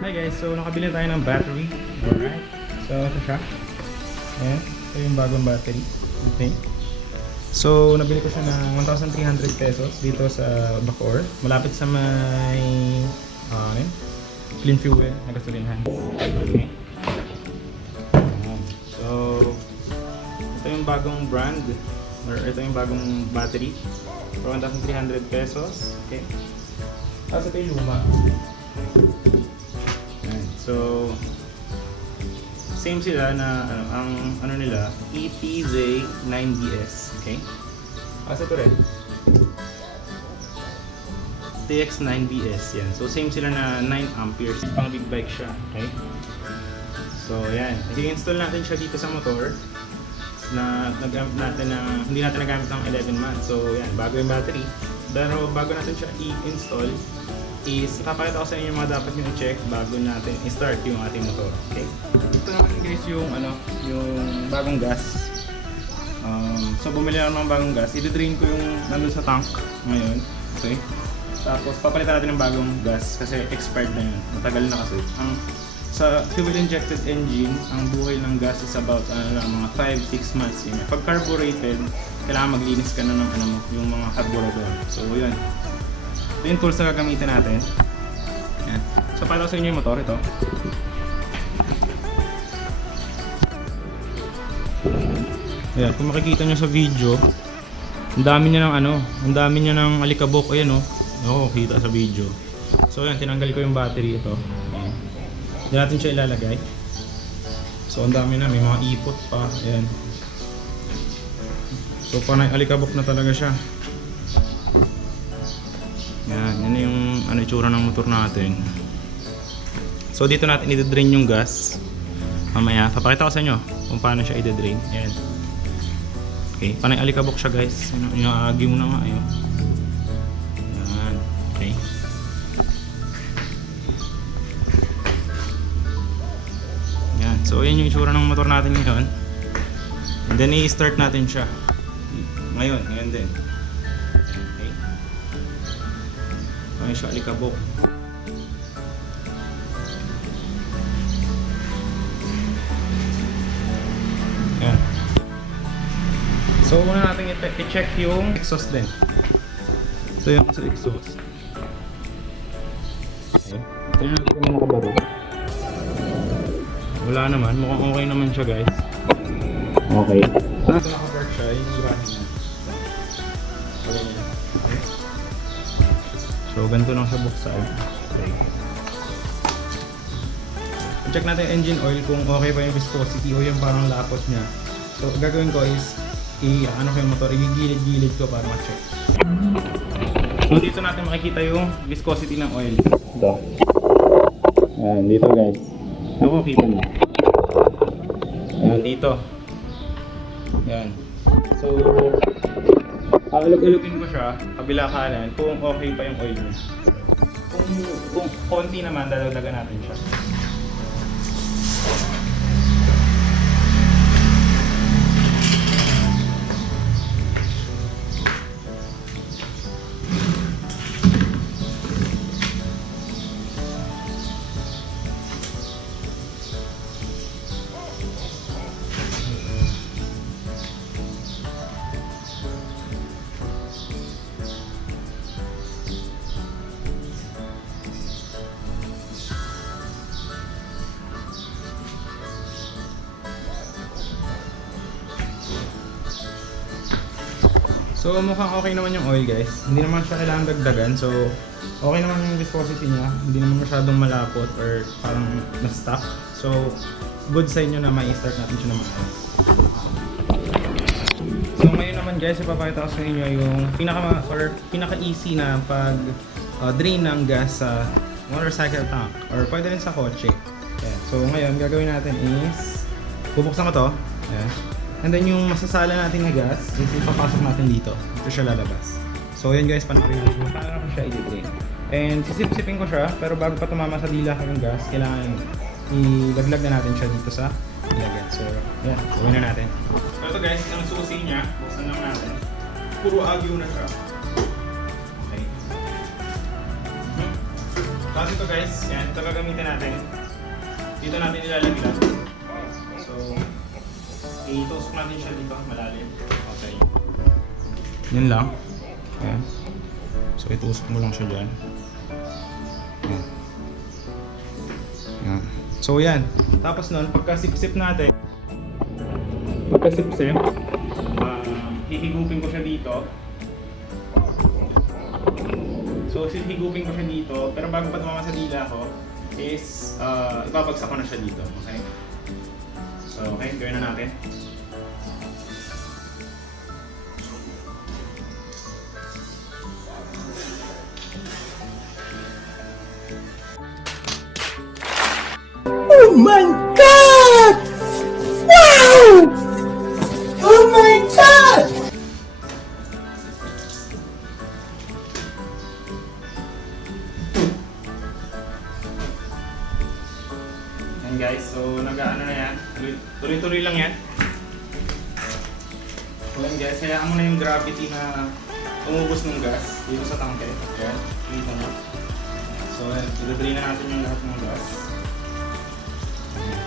Hi guys, so nakabili tayo ng battery. Alright. So ito siya. Ayan. Ito yung bagong battery. Okay. So nabili ko siya ng 1,300 pesos dito sa Bacoor. Malapit sa may clean fuel na gasolinahan. Okay. Ayan. So ito yung bagong brand or ito yung bagong battery for 1,300 pesos. Okay. Tapos ito yung luma. So same sila na ang ano nila ETZ9BS, okay? Kasi ito rin TX9BS yan. So same sila na 9 amperes, pang big bike siya, okay? So yan, i-install natin siya dito sa motor na nagamit natin na hindi natin nagamit ng 11 months. So yan, bago yung battery. Pero bago natin siya i-install is ipapakita ko sa inyo yung mga dapat nyo i-check bago natin i-start yung ating motor. Okay? Ito naman guys yung yung bagong gas. So bumili ako ng bagong gas. I-drain ko yung nandun sa tank ngayon. Okay? Tapos papalitan natin ng bagong gas kasi expired na yun. Matagal na kasi. Sa fuel injected engine, ang buhay ng gas is about mga 5-6 months yun. Pag carbureted, kailangan maglinis ka na ng yung mga carburetor. So yun. Ito yung tools na gagamitin natin. Yan. So para sa inyo yung motor ito. Ayan, kung makikita nyo sa video, ang dami niya ng alikabok. Ayan oh, kita sa video. So ayan, tinanggal ko yung battery ito. Ayan. Hindi natin siya ilalagay. So ang dami na, may mga ipot pa. Ayan. So panay alikabok na talaga siya. Yan yung itsura ng motor natin. So dito natin i-drain yung gas. Mamaya, papakita ko sa inyo kung paano siya i-drain. Yan. Okay, panay alikabok siya guys. Inaagi mo na nga. Ayun. Yan. Okay. Yan. So yan yung itsura ng motor natin ngayon. And then i-start natin siya. Ngayon din. May siya alikabok. Yan. So una natin i-check yung exhaust din. Ito yung sa exhaust. Okay. Ito yung natin yung nakabaro. Wala naman. Mukhang okay naman siya guys. Okay. Ito nakabark siya. Yung brahe niya. Okay. So ganito lang siya buksan. Okay. Check natin yung engine oil kung okay pa yung viscosity o yung parang lapot niya. So gagawin ko is ko yung motor, igigilid-gilid ko para ma-check. So dito natin makikita yung viscosity ng oil. Ito. Ayan, dito guys. Ako, kita nyo. Ayan, dito. Ayan. So alog-alogin ko siya, kabila kanan, kung okay pa yung oil niya. Kung konti naman, dadagdagan natin siya. So mukhang okay naman yung oil guys. Hindi naman siya kailangan dagdagan. So okay naman yung viscosity niya. Hindi naman masyadong malapot or parang na-stuck. So good sa inyo na mai-start natin siya naman. So ngayon naman guys, ipapakita ko sa inyo yung pinaka-easy na pag-drain ng gas sa motorcycle tank or pwede rin sa kotse. Ayan. So ngayon gagawin natin is bubuksan ko to. Ayan. And then yung masasala natin na gas, is ipapasok natin dito. Ito siya lalabas. So yun guys, panoorin natin kung paano ko siya i-drain. And sisip-sipin ko siya, pero bago pa tumama sa dila ko yung gas, kailangan ilaglag na natin siya dito sa ilagay. So yan, gawin na natin. So ito guys, ang susi niya, buksan lang natin. Puro agyo na siya. Okay. Tapos ito guys, yan, ito gagamitin natin. Dito natin ilalagyan. So, itusok natin siya dito, malalim. Okay. Yan lang. Ayan. So, itusok mo lang siya dyan. Ayan. Ayan. So, yan. Tapos nun, pagkasip-sip natin, hihigupin ko siya dito. So, hihigupin ko siya dito, pero bago pa tumama sa dila ko, is ibabagsak ko na siya dito. Okay? So, okay, gawin na natin. Oh my God! Wow! Oh my God! Yan guys, so nag-ano na yan. Tuloy-tuloy lang yan. So yan guys, hayaan mo na yung gravity na umubos ng gas dito sa tangke. Yan, kita mo. So yan, i-drain na natin yung lahat ng gas.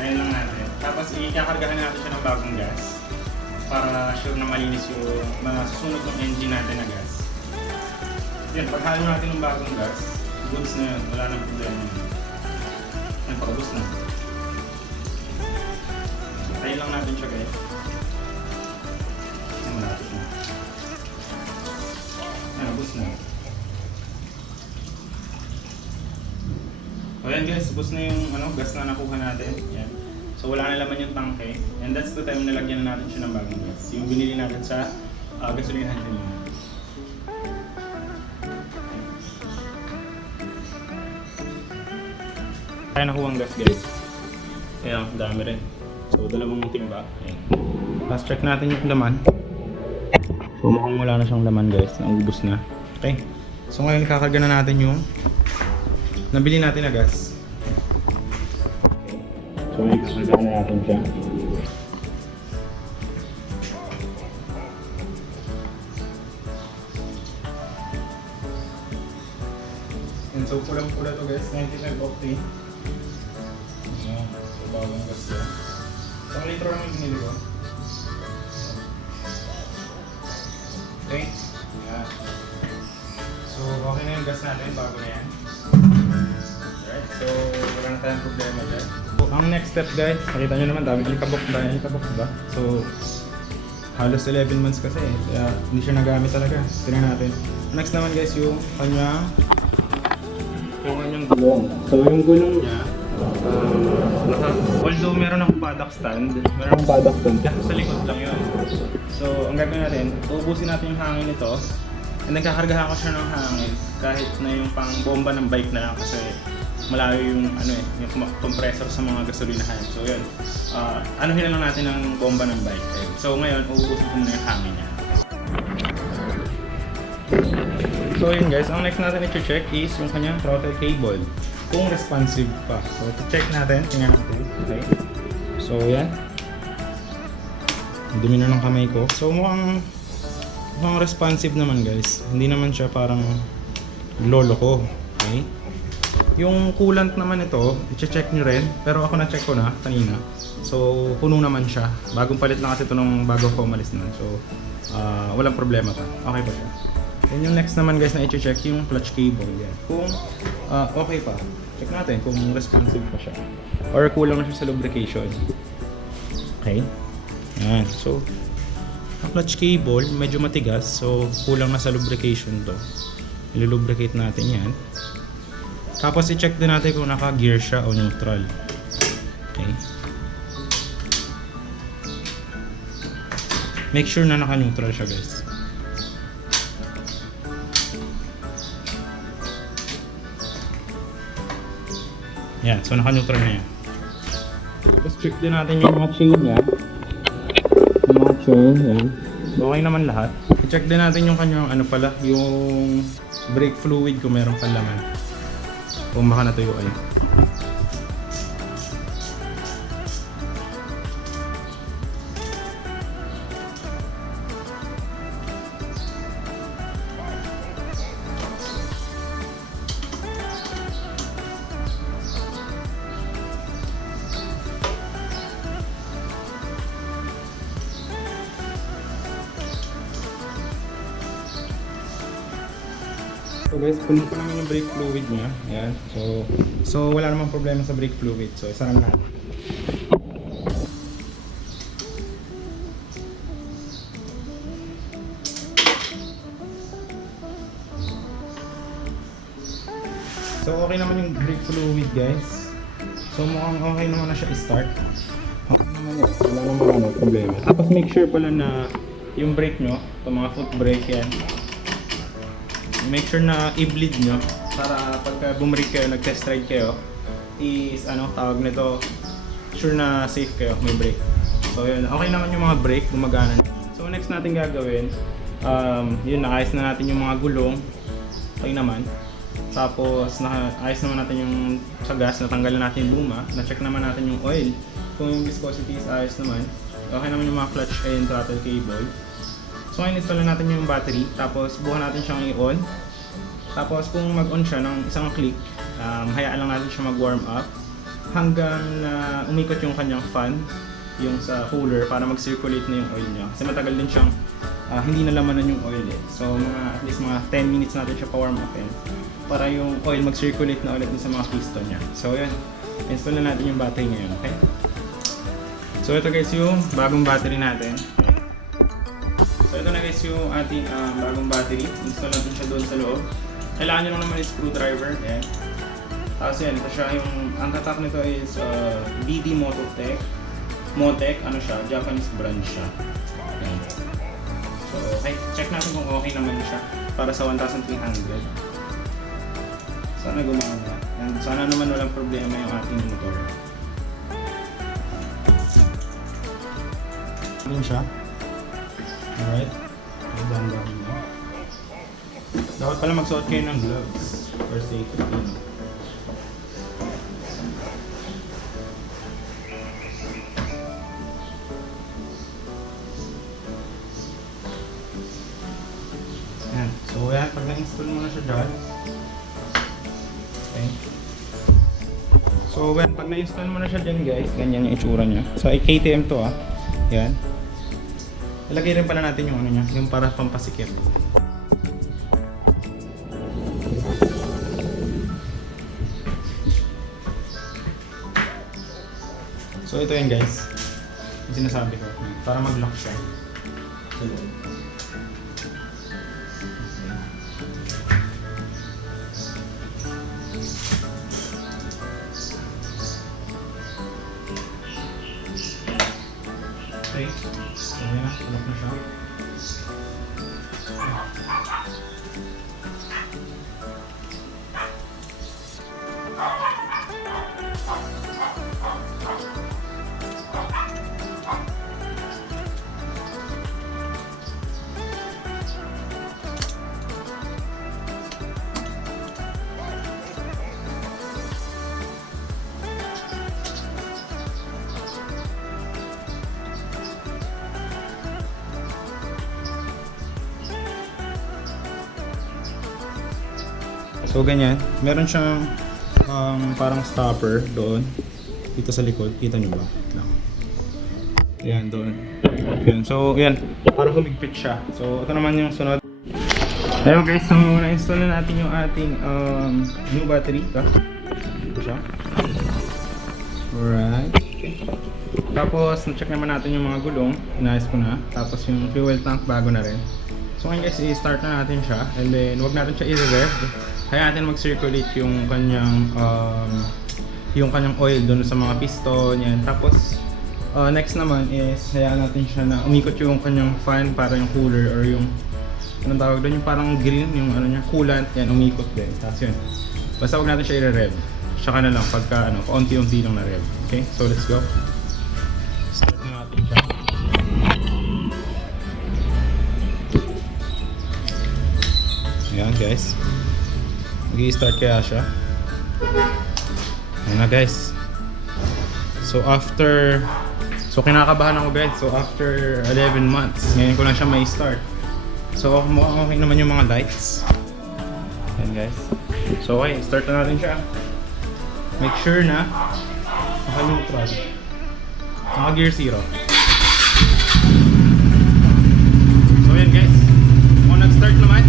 Ayan lang natin. Tapos ikakargahan natin siya ng bagong gas para sure na malinis yung mga susunod ng engine natin na gas. Yan, paghalo natin ng bagong gas, goods na yun, wala nang problema. Yan, pakabos na. Tayin lang natin siya guys. Yan, malapit na. Yan, ubos na. O yan guys, ubos na yung gas na nakuha natin. Yan. So wala na laman yung tangke. And that's the time na lagyan na natin siya ng bagong gas. Yung binili natin sa gasolinahan kanina. Kaya nakuha ang gas guys. Ayan, dami rin. So dalawang timba. Ayan. Last check natin yung laman. So mukhang wala na siyang laman guys. Naubos na. Okay. So ngayon kakarga na natin yung nabili natin na gas. So ngayon kakarga na natin siya. And so pulang-pula to guys, 95 octane. Ayan, so bagong gas yan. Isang litro lang yung binili ko. Okay. Ayan. So okay na yung gas natin, bago na yan. Alright, so wala na tayong problema dyan. So ang next step guys, nakita nyo naman dami alikabok ba? So halos 11 months kasi kaya hindi siya nagamit talaga. Tingnan natin. Next naman guys yung kanyang gulong. So yung gulong niya, although meron akong paddock stand, sa likod lang yun. So ang gagawin natin, uubusin natin yung hangin nito. And then kakargahan ko siya ng hangin kahit na yung pang bomba ng bike na lang kasi malayo yung yung compressor sa mga gasolinahan. So yun, anuhin na lang natin ang bomba ng bike. So ngayon, uubusin ko na yung hangin niya. So yun guys, ang next natin i-check is yung kanyang throttle cable. Kung responsive pa. So check natin, tingnan natin. Okay. So yan. Dumi na ng kamay ko. So mukhang responsive naman guys. Hindi naman siya parang lolo ko. Okay. Yung coolant naman ito, i-check nyo rin. Pero ako na-check ko na kanina. So puno naman siya. Bagong palit lang kasi ito nung bago ko umalis na. So walang problema pa. Okay pa siya. Then yung next naman guys na i-check yung clutch cable. Yan. Kung okay pa. Check natin kung responsive pa siya. Or kulang na siya sa lubrication. Okay. Yan. So ang clutch cable medyo matigas. So kulang na sa lubrication to. Ilulubricate natin yan. Tapos i-check din natin kung naka-gear siya o neutral. Okay. Make sure na naka-neutral siya guys. Yan, so naka-neutral na yan. Tapos check din natin yung mga chain niya. Yung mga chain, yan. Okay naman lahat. I-check din natin yung kanyang yung brake fluid kung meron pang laman. Kung baka natuyo ay. So guys, puno pa naman yung brake fluid niya. Ayan. So wala namang problema sa brake fluid. So isa naman natin. So okay naman yung brake fluid guys. So mukhang okay naman na siya i-start. Okay naman yun. Wala namang problema. Tapos make sure pala na yung brake nyo, itong mga foot brake yan, make sure na i-bleed nyo para pagka bumrake kayo, nag-test ride kayo, is tawag nito, sure na safe kayo, may brake. So yun, okay naman yung mga brake, gumagana. So next natin gagawin, yun, naayos na natin yung mga gulong, okay naman. Tapos naayos naman natin yung sa gas, natanggalan natin yung luma, na-check naman natin yung oil, kung yung viscosity is ayos naman. Okay naman yung mga clutch and throttle cable. So ngayon install na natin yung battery, tapos bukan natin siyang i-on. Tapos kung mag-on siya ng isang click, hayaan lang natin siya mag-warm up hanggang na umikot yung kanyang fan, yung sa cooler, para mag-circulate na yung oil niya. Kasi matagal din siyang hindi nalamanan yung oil eh. So at least mga 10 minutes natin siya pa-warm upin para yung oil mag-circulate na ulit sa mga piston niya. So yun, install na natin yung battery ngayon, okay? So ito guys yung bagong battery natin. So ito na guys yung ating bagong battery. Install natin siya doon sa loob. Kailangan nyo lang naman yung screwdriver. Ayan. Tapos yan, ito siya yung, ang tatak nito is BD Mototech. Motec, siya, Japanese brand siya. Ayan. So okay, check natin kung okay naman siya para sa 1,300. Sana gumana. Ayan. Sana naman walang problema yung ating motor. Ayan siya. Alright. Dahan-dahan mo. Dapat pala magsuot kayo ng gloves for safety. Ayan. So yan, pag na-install mo na siya dyan. Okay. So yan, pag na-install mo na siya dyan guys, ganyan yung itsura niya. So KTM to Yan. Ilagay rin pala natin yung niya, yung para pampasikip. So ito yan guys, yung sinasabi ko, para mag-lock siya. Okay, so yan na, lock na siya. So ganyan, meron siyang parang stopper doon dito sa likod, kita nyo ba? Yan doon. Yan. So yan, para humigpit siya. So ito naman yung sunod. Ayun guys, so na-install na natin yung ating new battery. Ito siya. Alright. Tapos na-check naman natin yung mga gulong, inayos ko na. Tapos yung fuel tank bago na rin. So ngayon guys, i-start na natin siya, and then huwag natin siya i-rev. Kaya natin mag-circulate yung kanyang oil doon sa mga piston, yan. Tapos next naman is hayaan natin siya na umikot yung kanyang fan para yung cooler or yung anong tawag doon, yung parang green, yung niya, coolant, yan, umikot din. Tapos yun. Basta huwag natin siya i-rev. Tsaka na lang pagka paunti-unti lang na rev. Okay? So let's go. Start na natin siya. Ayan guys, mag-i-start kaya siya. Ayan na guys. So kinakabahan ako guys. So after 11 months, ngayon ko lang siya may start. So mukhang okay naman yung mga lights. Ayan guys. So okay, start na natin siya. Make sure na naka-neutral, naka-gear 0. So ayan guys, kung nag-start naman,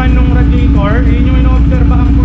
fan ng radiator, yun yung ino-obserbahan ko